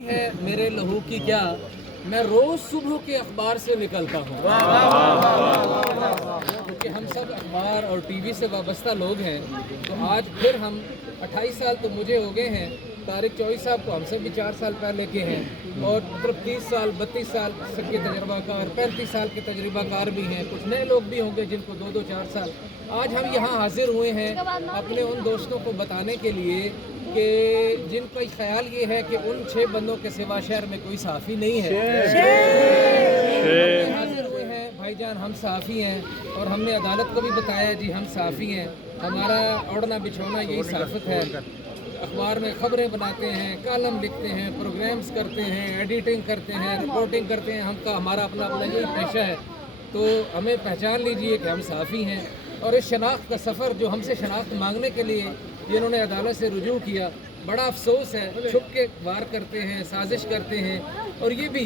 ہے میرے لہو کی کیا، میں روز صبح کے اخبار سے نکلتا ہوں کیونکہ ہم سب اخبار اور ٹی وی سے وابستہ لوگ ہیں۔ تو آج پھر ہم 28 سال تو مجھے ہو گئے ہیں، طارق چوئی صاحب کو ہم سے بھی 4 سال پہلے کے ہیں، اور 30 سال 32 سال کے تجربہ کار، 35 سال کے تجربہ کار بھی ہیں، کچھ نئے لوگ بھی ہوں گے جن کو 2 4 سال۔ آج ہم یہاں حاضر ہوئے ہیں اپنے ان دوستوں کو بتانے کے لیے کہ جن کا خیال یہ ہے کہ ان 6 بندوں کے سوا شہر میں کوئی صحافی نہیں ہے۔ حاضر ہوئے ہیں بھائی جان، ہم صحافی ہیں، اور ہم نے عدالت کو بھی بتایا جی ہم صحافی ہیں، ہمارا اوڑھنا بچھونا یہی صحافت ہے، اخبار میں خبریں بناتے ہیں، کالم لکھتے ہیں، پروگرامز کرتے ہیں، ایڈیٹنگ کرتے ہیں، رپورٹنگ کرتے ہیں، ہمارا اپنا یہی پیشہ ہے۔ تو ہمیں پہچان لیجئے کہ ہم صحافی ہیں، اور اس شناخت کا سفر جو ہم سے شناخت مانگنے کے لیے جنہوں نے عدالت سے رجوع کیا، بڑا افسوس ہے، چھپ کے وار کرتے ہیں، سازش کرتے ہیں، اور یہ بھی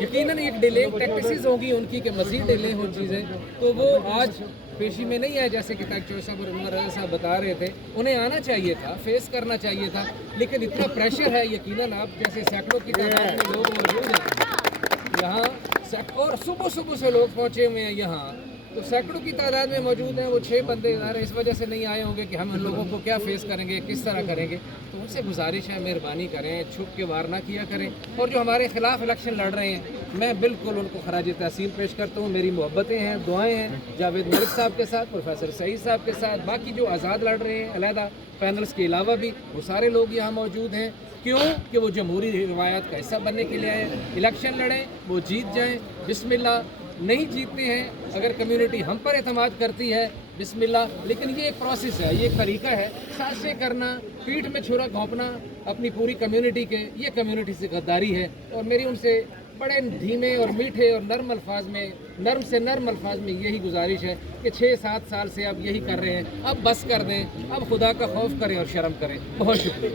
یقیناً ایک ڈیلینگ ٹیکٹسز ہوگی ان کی کہ مزید ڈیلے ہو چیزیں، تو وہ آج پیشی میں نہیں ہے جیسے کہ طارق چوئی صاحب اور عمر رضا صاحب بتا رہے تھے۔ انہیں آنا چاہیے تھا، فیس کرنا چاہیے تھا، لیکن اتنا پریشر ہے، یقیناً آپ جیسے سینکڑوں کی تعداد میں لوگ موجود ہیں یہاں، اور صبح سے لوگ پہنچے ہوئے ہیں یہاں، تو سینکڑوں کی تعداد میں موجود ہیں، وہ 6 بندے اس وجہ سے نہیں آئے ہوں گے کہ ہم ان لوگوں کو کیا فیس کریں گے، کس طرح کریں گے۔ تو ان سے گزارش ہے مہربانی کریں، چھپ کے وار نہ کیا کریں، اور جو ہمارے خلاف الیکشن لڑ رہے ہیں میں بالکل ان کو خراج تحسین پیش کرتا ہوں، میری محبتیں ہیں، دعائیں ہیں جاوید ملک صاحب کے ساتھ، پروفیسر سعید صاحب کے ساتھ، باقی جو آزاد لڑ رہے ہیں علیحدہ پینلز کے علاوہ بھی وہ سارے لوگ یہاں موجود ہیں۔ کیوں کہ وہ جمہوری روایات کا حصہ بننے کے لیے آئے، الیکشن لڑیں، وہ جیت جائیں، بسم اللہ، نہیں جیتتے ہیں اگر کمیونٹی ہم پر اعتماد کرتی ہے بسم اللہ، لیکن یہ ایک پروسیس ہے، یہ ایک طریقہ ہے، سازشیں کرنا، پیٹھ میں چھرا گھونپنا اپنی پوری کمیونٹی کے، یہ کمیونٹی سے غداری ہے، اور میری ان سے بڑے دھیمے اور میٹھے اور نرم الفاظ میں، نرم سے نرم الفاظ میں یہی گزارش ہے کہ 6 7 سال سے اب یہی کر رہے ہیں، اب بس کر دیں، اب خدا کا خوف کریں اور شرم کریں۔ بہت شکریہ۔